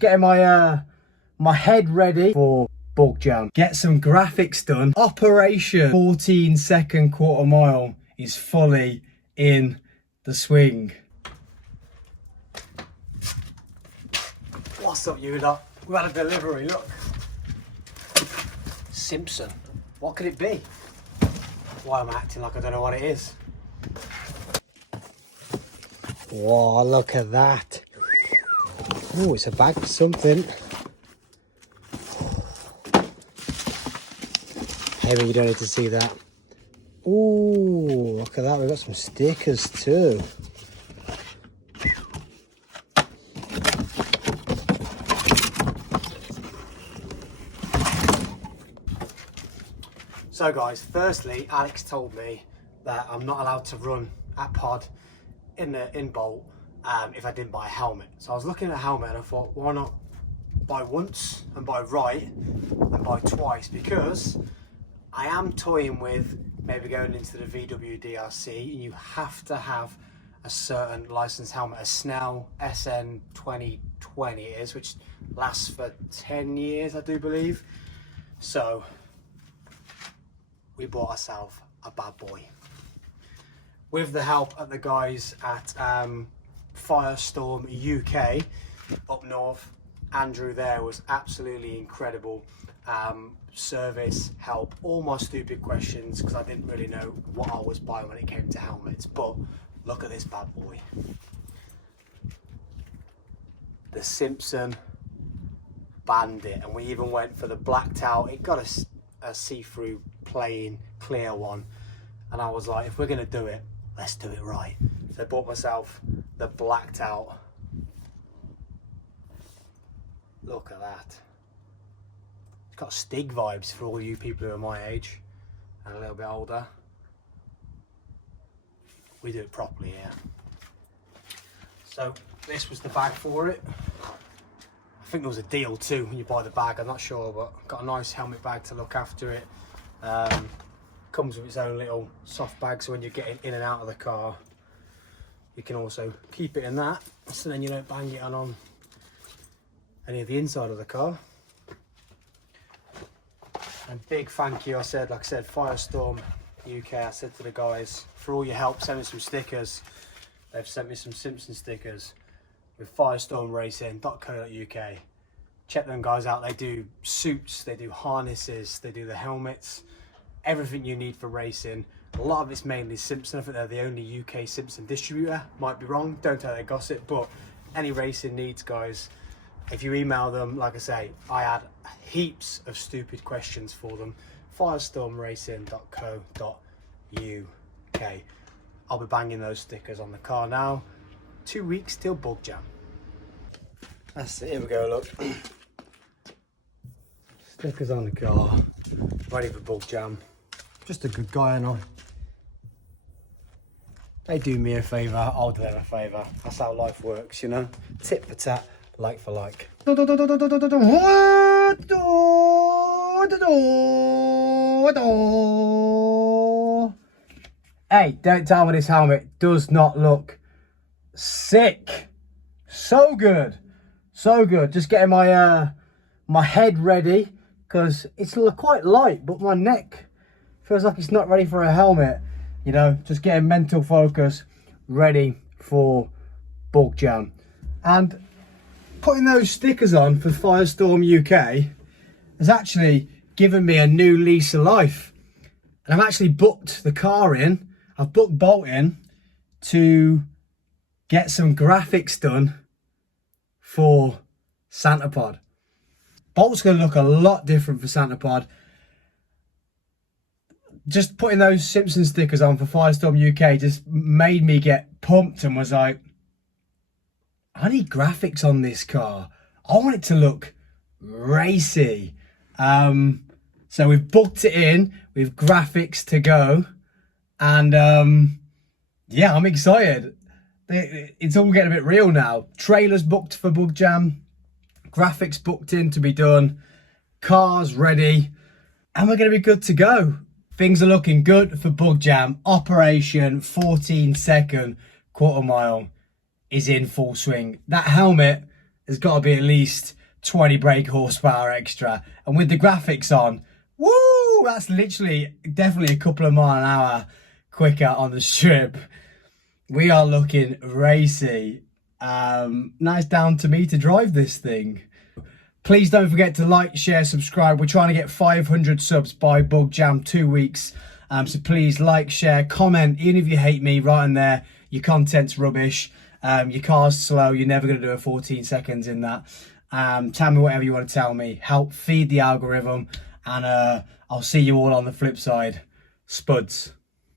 Getting my head ready for bug jam. Get some graphics done. Operation 14-second quarter mile is fully in the swing. What's up, you lot? We had a delivery, look. Simpson. What could it be? Why am I acting like I don't know what it is? Whoa, look at that. Oh, it's a bag for something. Hey, but you don't need to see that. Oh, look at that. We've got some stickers too. So guys, firstly, Alex told me that I'm not allowed to run at pod in Bolt if I didn't buy a helmet. So I was looking at a helmet and I thought, why not buy once and buy right and buy twice? Because I am toying with maybe going into the VW DRC, and you have to have a certain licensed helmet, a Snell SN 2020 it is, which lasts for 10 years, I do believe. So we bought ourselves a bad boy. With the help of the guys at Firestorm UK up north. Andrew there was absolutely incredible. Service, help, all my stupid questions, because I didn't really know what I was buying when it came to helmets. But look at this bad boy. The Simpson Bandit, and we even went for the blacked out. It got a see-through plain clear one, and I was like, if we're gonna do it, let's do it right. So I bought myself the blacked out. Look at that. It's got Stig vibes for all you people who are my age and a little bit older. We do it properly here. So this was the bag for it. I think there was a deal too when you buy the bag, I'm not sure, but got a nice helmet bag to look after it. Comes with its own little soft bag, so when you're getting in and out of the car, you can also keep it in that, so then you don't bang it on any of the inside of the car. And big thank you, like I said, Firestorm UK, I said to the guys, for all your help, send me some stickers. They've sent me some Simpson stickers with firestormracing.co.uk. Check them guys out. They do suits, they do harnesses, they do the helmets, everything you need for racing. A lot of it's mainly Simpson. I think they're the only UK Simpson distributor. Might be wrong, don't tell their gossip, but any racing needs, guys, if you email them, like I say, I had heaps of stupid questions for them. firestormracing.co.uk. I'll be banging those stickers on the car now. 2 weeks till bug jam. That's it, here we go, look. Stickers on the car, ready for bug jam. Just a good guy, and they do me a favour, I'll do them a favour. That's how life works, you know. Tit for tat, like for like. Hey, don't tell me this helmet does not look sick. So good, so good. Just getting my my head ready, because it's quite light, but my neck feels like it's not ready for a helmet. You know, just getting mental focus ready for bug jam. And putting those stickers on for Firestorm UK has actually given me a new lease of life. And I've actually booked the car in. I've booked Bolt in to get some graphics done for Santa Pod. Bolt's going to look a lot different for Santa Pod. Just putting those Simpson stickers on for Firestorm UK just made me get pumped and was like, I need graphics on this car. I want it to look racy. So we've booked it in with graphics to go. And yeah, I'm excited. It's all getting a bit real now. Trailers booked for bug jam. Graphics booked in to be done. Cars ready. And we're going to be good to go. Things are looking good for bug jam. Operation 14-second quarter mile is in full swing. That helmet has got to be at least 20 brake horsepower extra. And with the graphics on, woo, that's literally definitely a couple of mile an hour quicker on the strip. We are looking racy. Now it's down to me to drive this thing. Please don't forget to like, share, subscribe. We're trying to get 500 subs by Bug Jam 2 weeks. So please like, share, comment. Even if you hate me, right in there, your content's rubbish. Your car's slow. You're never going to do a 14 seconds in that. Tell me whatever you want to tell me. Help feed the algorithm. And I'll see you all on the flip side. Spuds.